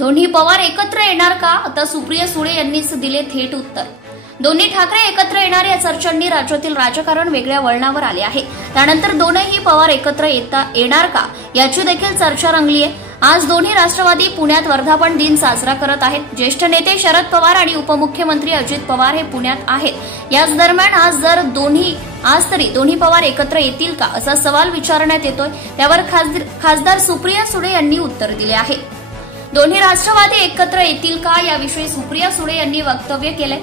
दोन्ही पवार एकत्र येणार का? आता सुप्रिया सुळे यांनीच दिले थेट उत्तर। दोन्ही ठाकरे एकत्र येणार या चर्चांनी राज्यातील राजकारण वेगळ्या वळणावर आले आहे। त्यानंतर दोन्ही पवार एकत्र येणार का याची देखील चर्चा रंगली आहे। आज दोन्ही राष्ट्रवादी पुण्यात वर्धापन दिन साजरा करत आहेत। ज्येष्ठ नेते शरद पवार आणि उपमुख्यमंत्री अजित पवार हे पुण्यात आहेत। याच दरम्यान आज तरी दोन्ही पवार एकत्र येतील का असा सवाल विचारण्यात येतोय। त्यावर खासदार सुप्रिया सुळे यांनी उत्तर दिले आहे। दोन्ही राष्ट्रवादी एकत्र येतील का याविषयी सुप्रिया सुळे यांनी वक्तव्य केले।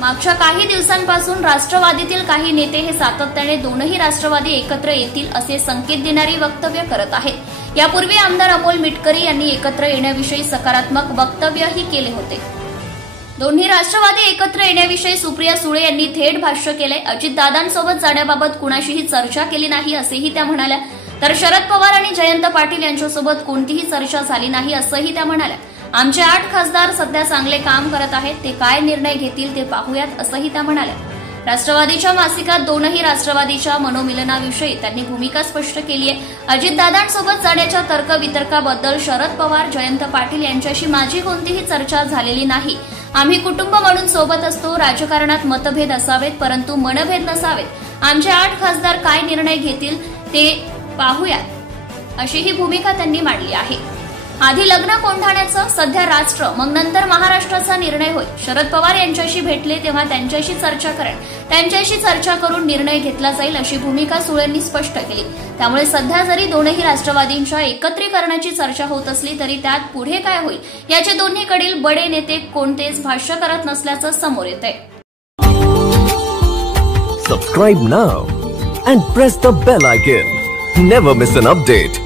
मागच्या काही दिवसांपासून राष्ट्रवादीतील काही नेते हे सातत्याने दोन्ही राष्ट्रवादी एकत्र येतील असे संकेत देणारी वक्तव्य करत आहेत। यापूर्वी आमदार अमोल मिटकरी यांनी एकत्र येण्याविषयी सकारात्मक वक्तव्यही केले होते। दोन्ही राष्ट्रवादी एकत्र येण्याविषयी सुप्रिया सुळे यांनी थेट भाष्य केले। अजितदादांसोबत जाण्याबाबत कुणाशीही चर्चा केली नाही असेही त्या म्हणाल्या। तर शरद पवार आणि जयंत पाटील यांच्यासोबत कोणतीही चर्चा झाली नाही असंही त्या म्हणाल्या। आमचे 8 खासदार सध्या चांगले काम करत आहेत, ते काय निर्णय घेतील ते पाहूयात असंही त्या म्हणाल्या। राष्ट्रवादीच्या मासिकात दोन्ही राष्ट्रवादीच्या मनोमिलनाविषयी त्यांनी भूमिका स्पष्ट केली आहे। अजितदादांसोबत जाण्याच्या तर्कवितर्काबद्दल शरद पवार जयंत पाटील यांच्याशी माझी कोणतीही चर्चा झालेली नाही। आम्ही कुटुंब म्हणून सोबत असतो। राजकारणात मतभेद असावेत परंतु मनभेद नसावेत। आमचे 8 खासदार काय निर्णय घेतील ते पाहूयात अशीही भूमिका त्यांनी मांडली आहे। आधी लग्न कोंढाण्याचं, सध्या राष्ट्र, मग नंतर महाराष्ट्राचा निर्णय होईल। शरद पवार यांच्याशी भेटले तेव्हा त्यांच्याशी चर्चा करेन, त्यांच्याशी चर्चा करून निर्णय घेतला जाईल अशी भूमिका सुळेंनी स्पष्ट केली। त्यामुळे सध्या जरी दोन्ही राष्ट्रवादींच्या एकत्रीकरणाची चर्चा होत असली तरी त्यात पुढे काय होईल याचे दोन्हीकडील बडे नेते कोणतेच भाष्य करत नसल्याचं समोर येतंय। Subscribe now and press the bell icon. Never miss an update.